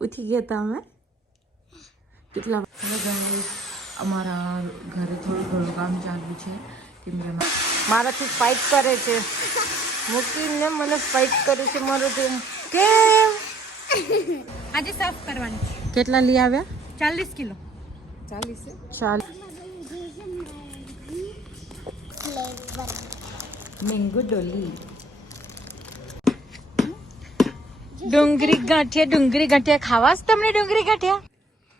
ઉઠી ગયા તમે કેટલા? અમારા ઘરે થોડું ઘણું કામ ચાલુ છે કેમ કે મારાથી ફાઇટ કરે છે મૂકીને મને ફાઇટ કરે છે મારો તેમ કેમ આજે સાફ કરવાની છે. કેટલા લઈ આવ્યા? 40 કિલો. 40 મેંગો ડોલી ડુંગળી ગાંઠિયા ખાવા તમને ડુંગળી ગાંઠિયા?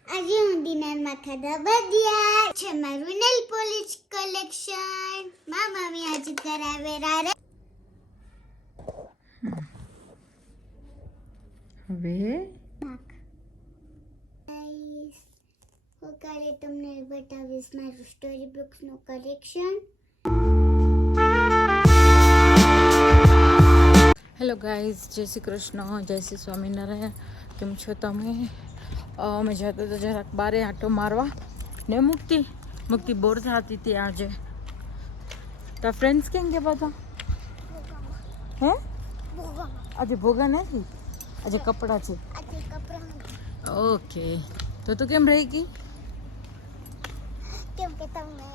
આજે હું ડિનર માં ખાધા બધિયા છે મારું નેલ પોલિશ કલેક્શન માં મમ્મી આજે કરાવેરા રે. હવે ગાઈસ હું કાલે તમને બતાવીશ મારું સ્ટોરી બુક્સ નું કલેક્શન. હેલો ગાઈઝ, જય શ્રી કૃષ્ણ, જય શ્રી સ્વામિનારાયણ. કેમ છો તમે? અમે જતા તો જરાક બારે આંટો મારવા ને મુક્તિ બોર થતી હતી આજે. તો ફ્રેન્ડ્સ કેમ કે બધા હે આજે ભોગા નથી, આજે કપડાં છે. ઓકે, તો તું કેમ રહી ગઈ? કેમ કે તમે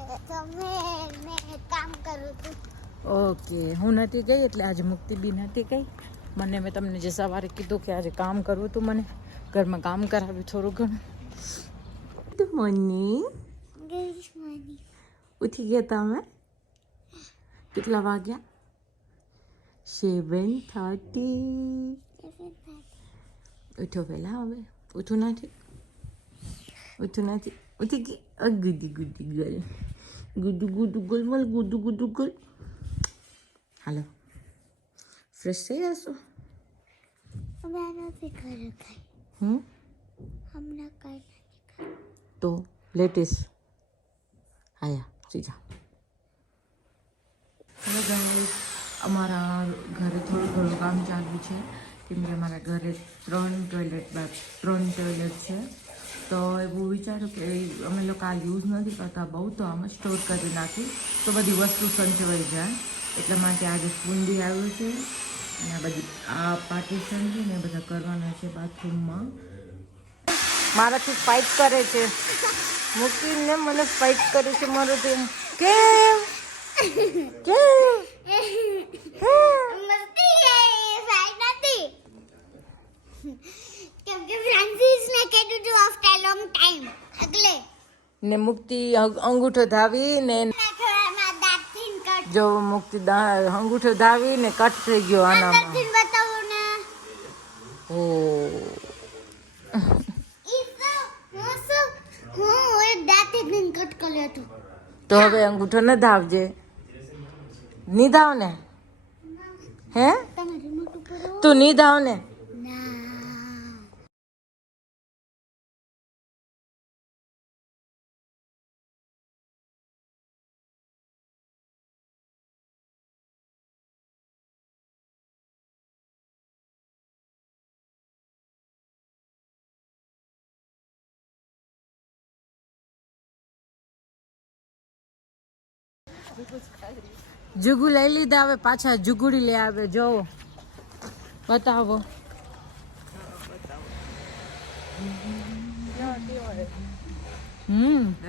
કામ કરું છું. ઓકે, હું નથી ગઈ એટલે આજે મુક્તિ બી નથી ગઈ. મેં તમને જે સવારે કીધું કે આજે કામ કરવું હતું, મને ઘરમાં કામ કરાવ્યું થોડું ઘણું. Good morning. ઉઠી ગયા તમે કેટલા વાગ્યા? 7:30. ઉઠો પહેલા, હવે ઉઠું નથી. ઉઠી ગઈ. ગુડી ગર્લ, ગુડુ ગર્લ. હાલો, ફ્રેશ થઈ જશો? હમણાં કઈ તો લેટેસ્ટ આયા સીધા. હેલો ગાઈસ, અમારા ઘરે થોડું ઘણું કામ ચાલુ છે કેમ કે અમારા ઘરે 3 ટોયલેટ છે. તો એવું વિચાર્યું કે અમે લોકો આ યુઝ નથી કરતા બહુ, તો આમ સ્ટોર કરી નાખી તો બધી વસ્તુ સંચવાઈ જાય. એટલા માટે આજે સ્પૂન આવ્યું છે અને આ બધી આ પાર્ટીશન છે ને બધા કરવાના છે બાથરૂમમાં. મારાથી ફાઇટ કરે છે મૂકીને મને ફાઇટ કરે છે મારો તેમ કેમ મસ્તી ફાઇટ નથી કેમ કે ફ્રાન્સિસ ને કીધું હતું આફ્ટર લોંગ ટાઈમ એટલે ને મુક્તિ અંગૂઠો ધાવી ને જો મુક્તિ અંગૂઠો ધાવી ને કટ થઈ ગયો આનામાં. બતાવો ને. ઓ હું દાંતથી કટ કર્યો હતો. તો હવે અંગૂઠો ન ધાવજે, ની ધાવ ને. હે તમે રિમોટ ઉપર તું ની ધાવ ને. જુગુ લઈ લીધા, હવે પાછા જુગુડી લઈ આવે. જોવો, બતાવો.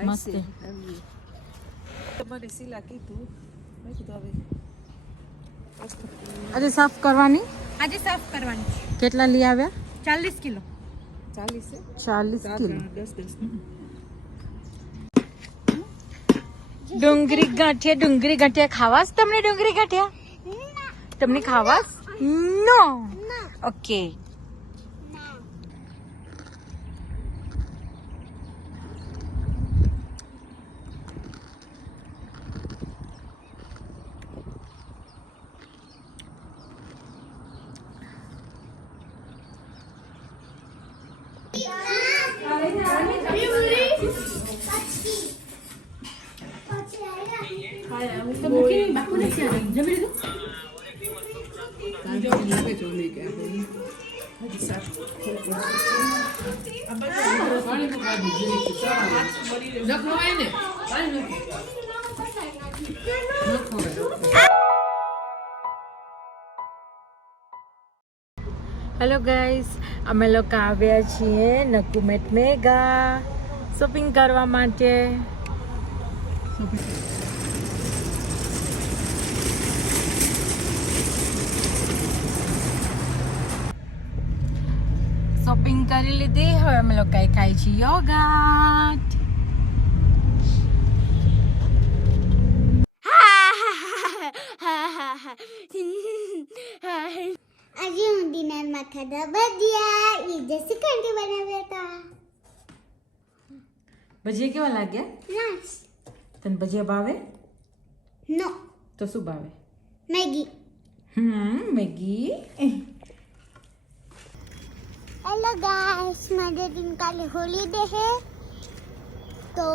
મસ્ત. આજે સાફ કરવાની આજે સાફ કરવાની છે. કેટલા લઈ આવ્યા? 40 કિલો. 40 કિલો. ડુંગળી ગાંઠિયા ખાવાસ તમને? ડુંગળી ગાંઠિયા તમને ખાવાસ? નો. ઓકે. તો મૂકીને બાપુ નથી આવે. જમી લીધું? હેલો ગાઈસ, અમે લોકો આવ્યા છીએ નકુમેટ મેગા શોપિંગ કરવા માટે. શોપિંગ કરી લીધી. હવે અમે લોકો ખાઈ છીએ યોગર્ટ. આજે હું ડિનરમાં ખાધા ભજીયા. એ જસી કંટી બનાવ્યા હતા. ભજીયા કેવા લાગ્યા? નાસ. તને ભજીયા ભાવે? નો. તો શું ભાવે? મેગી. મેગી. હેલો ગાઈસ, મારા ડેડી કાલે હોલીડે હે તો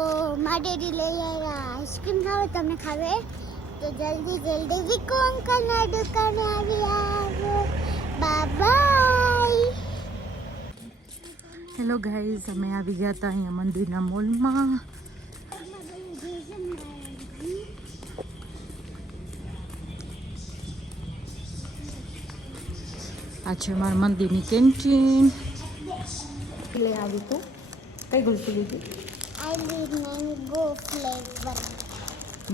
મારા ડેડી લઈ આવ્યા આઈસ્ક્રીમ ખાવે. તમને ખાવે તો જલ્દી જલ્દી વિકો અંકલના દુકાને આવી આવો. બાય. હેલો ગાઈસ, અમે આવી ગયા હતા અહીંયા મંદિરના મોલમાં. આ છે અમારા મંદિરની કેન્ટીન. લઈ આવી તો કઈ ગુલ્ફી લીધી? I live mango flavour.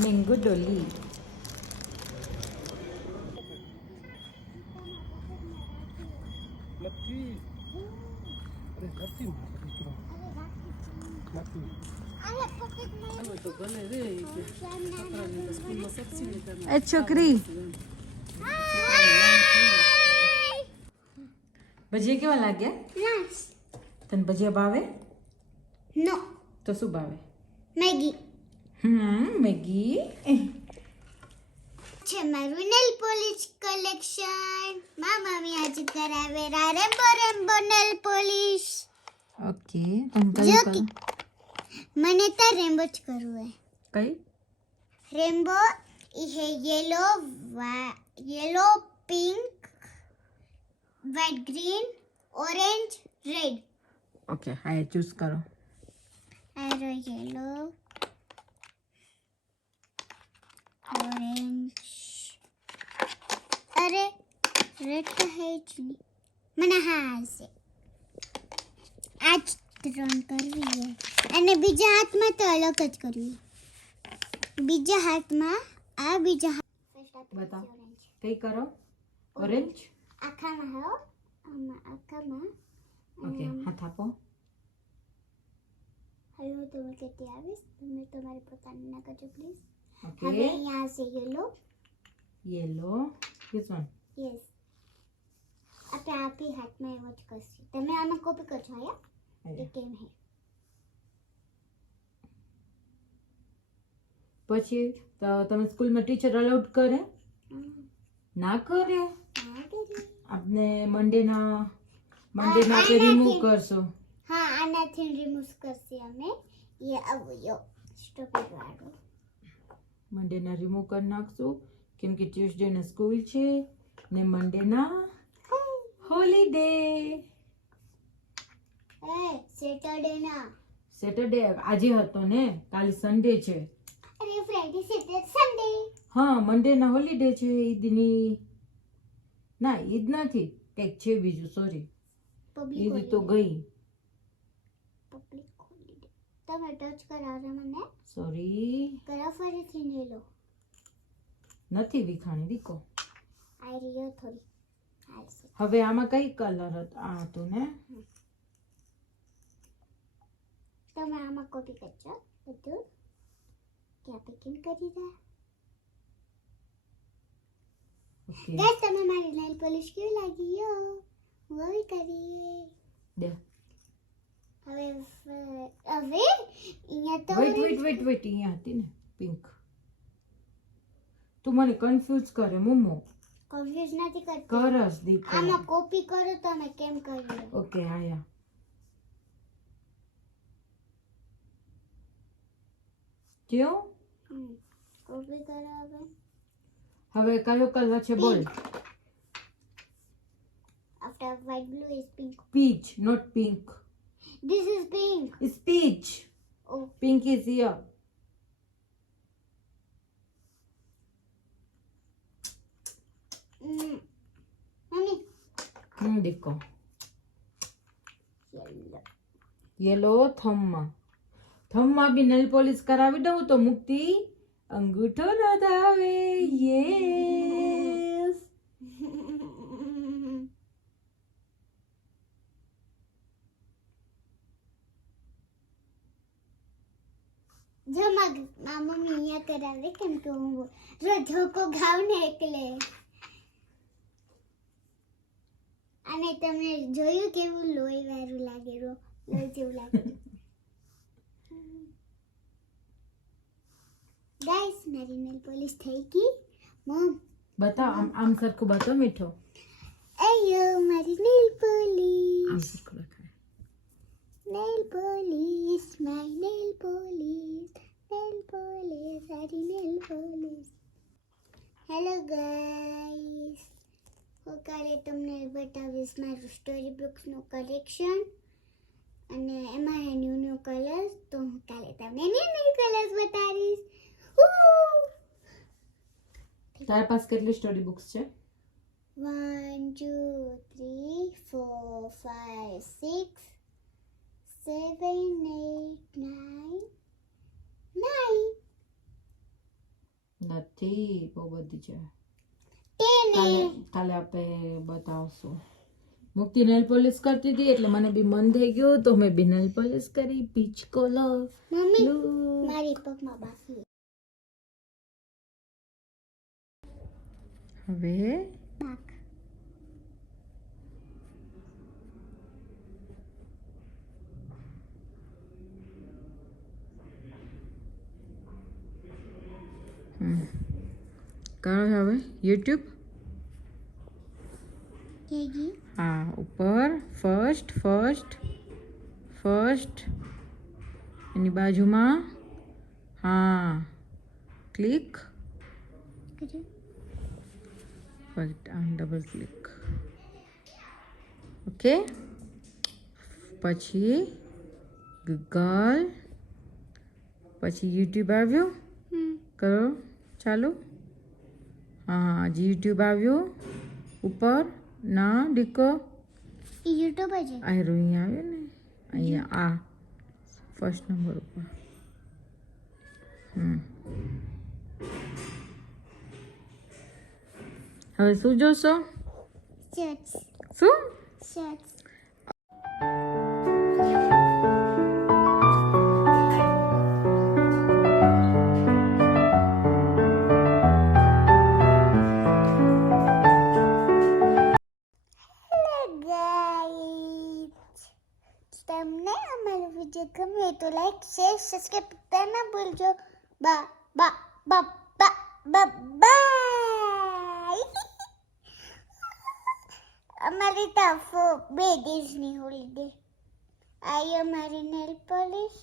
Mango ડોલી. એ છોકરી, ભજીયા કેવા લાગ્યા? નાસ. તને ભજીયા ભાવે? નો. તો શું ભાવે? મેગી. મેગી. છે મારું નેલ પોલિશ કલેક્શન. મામા મી આજે કરાવેરા rainbow rainbow nail polish. Okay, તને જો કયું કે મને તો રેમ્બો જ કરવું હે. કઈ? રેમ્બો ઈ હે yellow pink white green orange red. Okay, હા ચૂઝ કરો. आरो येलो ऑरेंज. अरे रेड तो है જ નહીં. મને હા હશે. આ જ ત્રણ કરવી છે અને બીજા હાથમાં તો અલગ જ કરવી. બીજા હાથમાં આ બીજા બતાવ કઈ કરો? ઓરેન્જ. આખામાં હો આમાં આખામાં. ઓકે, હાથ આપો. હવે હું તમને કહેતી આવીશ. તમે તમારી પોતાની ના કરજો પ્લીઝ. ઓકે, હવે અહીંયા છે yellow. Yellow. This one. Yes. આપણે આપી હાથમાં એવો જ કરશું. તમે આમાં કોપી કરજો હા. એ કેમ હે પછી તો તમે સ્કૂલમાં ટીચર અલાઉડ કરે? ના કરે. આપને મંડેના આપણે રિમૂવ કરશો. હા, આનાથી રિમૂવ કરશે અમે. એ આવ્યો સ્ટોપેજ વાળો. મંડેના રિમૂવ કરી નાખશું કેમ કે ટ્યુઝડેના સ્કૂલ છે ને મંડેના હોલીડે. સેટરડે ના. સેટરડે આજે હતો ને, કાલે સન્ડે છે. અરે ફ્રાઈડે સેટરડે સન્ડે. હા, મંડેના હોલીડે છે. ઈદની ના, ઈદ નથી, કંઈક છે બીજું. સોરી, ઈદ તો ગઈ. Public holiday. તમે ટચ કરાવો મને. સોરી, કરા ફરીથી ને લો. નથી વિખાણી દીકો. આઈ રહ્યો થોડી. હાલશે. હવે આમાં કઈ કલર હતો? આ હતું ને. તમે આમાં કોપી કરજો બધું. ક્યાં પેકિંગ કરી રહ્યા? ઓકે, ગાઈસ, તમે મારી નેલ પોલિશ કેવી લાગી યો? હું હવે કરીએ. દે. હવે અહીંયા તો વેઇટ અહીંયા હતી ને પિંક. તું મને કન્ફ્યુઝ કરે મોમો. કન્ફ્યુઝ નથી કરતી. કરસ દીકો. આમાં કોપી કરો તમે કેમ કર્યું. ઓકે, આયા. ક્યો? કોપી કરો હવે કયો કલર છે બોલ? after white blue is pink. Peach, not pink. This is pink. It's peach. Oh. Pink is here. Mommy. દીકો યેલો થમમાં બી નેલ પોલિશ કરાવી દઉં તો મુક્તિ અંગૂઠો લગાવે. યસ જો મારા મમ્મી અહીંયા કરાવે કેમ કે હું રોજ હોકો ગાવ ને એટલે. અને તમને જોયું કેવું લોહી વાળું લાગે લોહી જેવું લાગે. ગાઈસ મારી નેલ પોલિશ થઈ ગઈ. મમ બતાવ આમ સરખું બતાવ મીઠો અયો મારી નેલ આમ પોલિશ. સરખું લખાય. Nail polish, my nail polish, સારી nail polish. હેલો ગાઈસ, હું કાલે તમને બતાવીશ મારું સ્ટોરી બુક્સનું કલેક્શન અને એમાં હે ન્યૂ કલર્સ. તો હું કાલે તમને ન્યૂ કલર્સ બતાવીશ. તારા પાસે કેટલી સ્ટોરી બુક્સ છે? 1 2 3 4 5 6 7 8 9 નથી, બહુ બધી છે. 10. કાલે આપણે બતાવશું. મુક્તિ નેલ પોલિશ કરતી હતી એટલે મને બી મન થઈ ગયું તો મેં બી નેલ પોલિશ કરી. Peach colour. મમ્મી મારી પગમાં બાકી. હવે નાક કરો હવે યુટ્યુબ. કેજી હા, ઉપર ફર્સ્ટ એની બાજુમાં હા ક્લિક ફર્સ્ટ આમ ડબલ ક્લિક. ઓકે, પછી ગૂગલ, પછી યુટ્યુબ આવ્યું. કરો ચાલુ. હા હજી યુટ્યુબ આવ્યું ઉપર ના દીકો યુટ્યુબ જ આ અહીંયા આવ્યું ને અહીંયા આ ફર્સ્ટ નંબર ઉપર. હવે શું જોશો? શર્ટ્સ શું? શર્ટ્સ. તમને અમારો વિડીયો ગમે તો લાઈક શેર સબસ્ક્રાઇબ કરતા ના ભૂલજો. બાય. અમારી તો 2 દિવસની હોલિડે. આ અમારી નેલ પોલિશ.